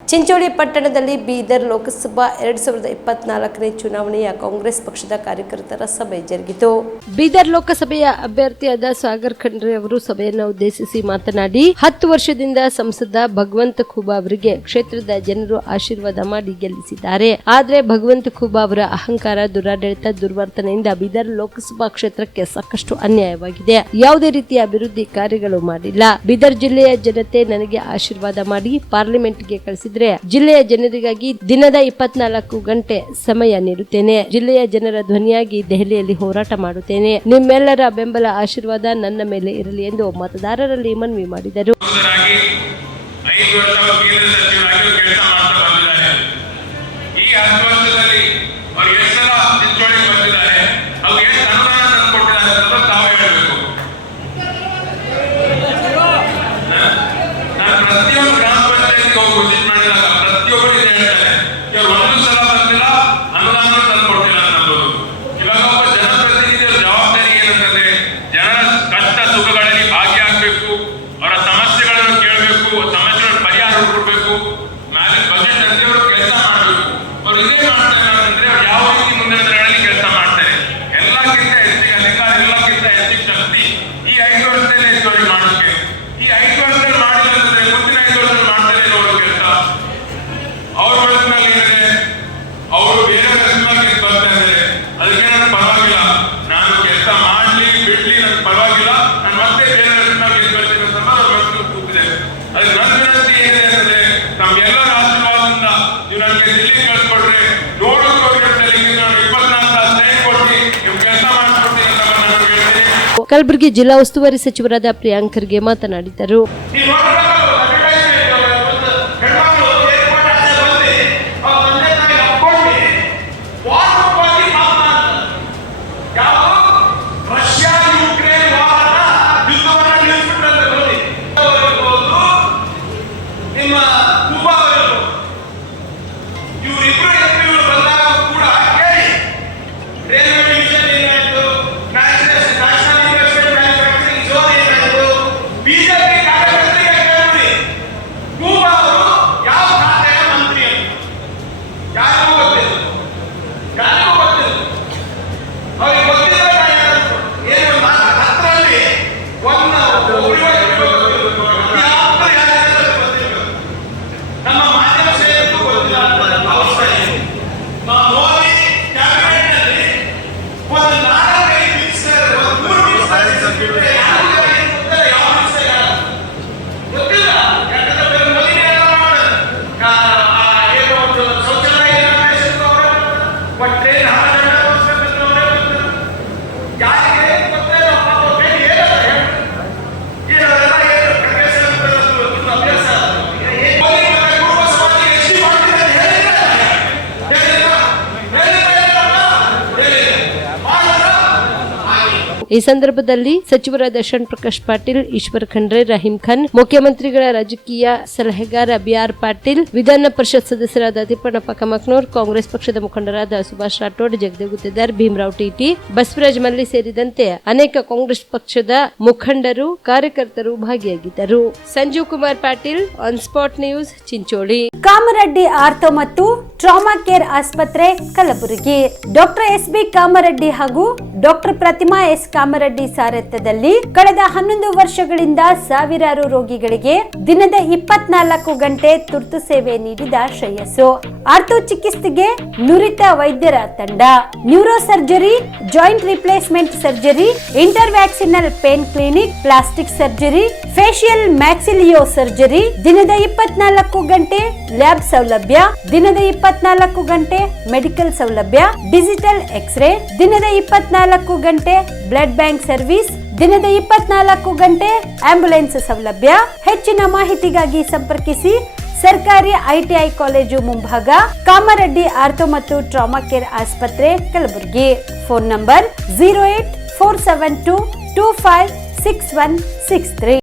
ಚಿಂಚೋಳಿ ಪಟ್ಟಣದಲ್ಲಿ ಬೀದರ್ ಲೋಕಸಭಾ 2024ನೇ ಚುನಾವಣೆಯ ಕಾಂಗ್ರೆಸ್ ಪಕ್ಷದ ಕಾರ್ಯಕರ್ತರ ಸಭೆ ಜರುಗಿತು. ಬೀದರ್ ಲೋಕಸಭೆಯ ಅಭ್ಯರ್ಥಿಯಾದ ಸಾಗರ್ ಖಂಡ್ರೆ ಅವರು ಸಭೆಯನ್ನು ಉದ್ದೇಶಿಸಿ ಮಾತನಾಡಿ 10 ವರ್ಷದಿಂದ ಸಂಸದ ಭಗವಂತ ಖೂಬಾ ಅವರಿಗೆ ಕ್ಷೇತ್ರದ ಜನರು ಆಶೀರ್ವಾದ ಮಾಡಿ ಗೆಲ್ಲಿಸಿದ್ದಾರೆ. ಆದರೆ ಭಗವಂತ ಖೂಬಾ ಅವರ ಅಹಂಕಾರ, ದುರಾಡಳಿತ, ದುರ್ವರ್ತನೆಯಿಂದ ಬೀದರ್ ಲೋಕಸಭಾ ಕ್ಷೇತ್ರಕ್ಕೆ ಸಾಕಷ್ಟು ಅನ್ಯಾಯವಾಗಿದೆ. ಯಾವುದೇ ರೀತಿಯ ಅಭಿವೃದ್ಧಿ ಕಾರ್ಯಗಳು ಮಾಡಿಲ್ಲ. ಬೀದರ್ ಜಿಲ್ಲೆಯ ಜನತೆ ನನಗೆ ಆಶೀರ್ವಾದ ಮಾಡಿ ಪಾರ್ಲಿಮೆಂಟ್ಗೆ ಕಳಿಸಿದ್ರೆ ಜಿಲ್ಲೆಯ ಜನರಿಗಾಗಿ ದಿನದ 24 ಗಂಟೆ ಸಮಯ ನೀಡುತ್ತೇನೆ. ಜಿಲ್ಲೆಯ ಜನರ ಧ್ವನಿಯಾಗಿ ದೆಹಲಿಯಲ್ಲಿ ಹೋರಾಟ ಮಾಡುತ್ತೇನೆ. ನಿಮ್ಮೆಲ್ಲರ ಬೆಂಬಲ, ಆಶೀರ್ವಾದ ನನ್ನ ಮೇಲೆ ಇರಲಿ ಎಂದು ಮತದಾರರಲ್ಲಿ ಮನವಿ ಮಾಡಿದರು. ಕಲಬುರಗಿ ಜಿಲ್ಲಾ ಉಸ್ತುವಾರಿ ಸಚಿವರಾದ ಪ್ರಿಯಾಂಕ್ ಖರ್ಗೆ ಮಾತನಾಡಿದರು. ಈ ಸಂದರ್ಭದಲ್ಲಿ ಸಚಿವರಾದ ಶರಣ್ ಪ್ರಕಾಶ್ ಪಾಟೀಲ್, ಈಶ್ವರ್ ಖಂಡ್ರೆ, ರಹೀಂ ಖಾನ್, ಮುಖ್ಯಮಂತ್ರಿಗಳ ರಾಜಕೀಯ ಸಲಹೆಗಾರ ಬಿಆರ್ ಪಾಟೀಲ್, ವಿಧಾನ ಪರಿಷತ್ ಸದಸ್ಯರಾದ ತಿಪ್ಪಣ್ಣಪ್ಪ ಕಮಕ್ನೂರ್, ಕಾಂಗ್ರೆಸ್ ಪಕ್ಷದ ಮುಖಂಡರಾದ ಸುಭಾಷ್ ರಾಠೋಡ್, ಜಗದೇವ್ ಗುತ್ತೇದಾರ್, ಭೀಮರಾವ್ ಟಿಟಿ, ಬಸವರಾಜ ಮಲ್ಲಿ ಸೇರಿದಂತೆ ಅನೇಕ ಕಾಂಗ್ರೆಸ್ ಪಕ್ಷದ ಮುಖಂಡರು, ಕಾರ್ಯಕರ್ತರು ಭಾಗಿಯಾಗಿದ್ದರು. Sanjeev Kumar Patil, on spot news, Chincholi. Kamareddy ortho ಮತ್ತು ಟ್ರಾಮಾ ಕೇರ್ ಆಸ್ಪತ್ರೆ, ಕಲಬುರಗಿ. Doctor S B. ಕಾಮರೆಡ್ಡಿ ಹಾಗೂ ಡಾಕ್ಟರ್ ಪ್ರತಿಮಾ ಎಸ್. ಕಾಮರೆಡ್ಡಿ ಸಾರಥ್ಯದಲ್ಲಿ ಕಳೆದ 11 ವರ್ಷಗಳಿಂದ ಸಾವಿರಾರು ರೋಗಿಗಳಿಗೆ ದಿನದ 24 ಗಂಟೆ ತುರ್ತು ಸೇವೆ ನೀಡಿದ ಶ್ರೇಯಸ್ಸು. ಆರ್ಥೋ ಚಿಕಿತ್ಸೆಗೆ ನುರಿತ ವೈದ್ಯರ ತಂಡ, neuro surgery, joint replacement surgery, interventional pain clinic, plastic surgery, facial maxillo surgery, ದಿನದ 24 ಗಂಟೆ ಲ್ಯಾಬ್ ಸೌಲಭ್ಯ, ದಿನದ 24 ಗಂಟೆ ಮೆಡಿಕಲ್ ಸೌಲಭ್ಯ, ಡಿಜಿಟಲ್ ಎಕ್ಸ್ರೇ, ದಿನದ 24 ಗಂಟೆ ಬ್ಲಡ್ ಬ್ಯಾಂಕ್ ಸರ್ವಿಸ್, ದಿನದ 24 ಗಂಟೆ ಆಂಬ್ಯುಲೆನ್ಸ್ ಸೌಲಭ್ಯ. ಹೆಚ್ಚಿನ ಮಾಹಿತಿಗಾಗಿ ಸಂಪರ್ಕಿಸಿ ಸರ್ಕಾರಿ ಐಟಿಐ ಕಾಲೇಜು ಮುಂಭಾಗ, ಕಾಮರೆಡ್ಡಿ ಆರ್ಥೋ ಮತ್ತು ಟ್ರಾಮಾ ಕೇರ್ ಆಸ್ಪತ್ರೆ, ಕಲಬುರಗಿ. Phone number 084722566163.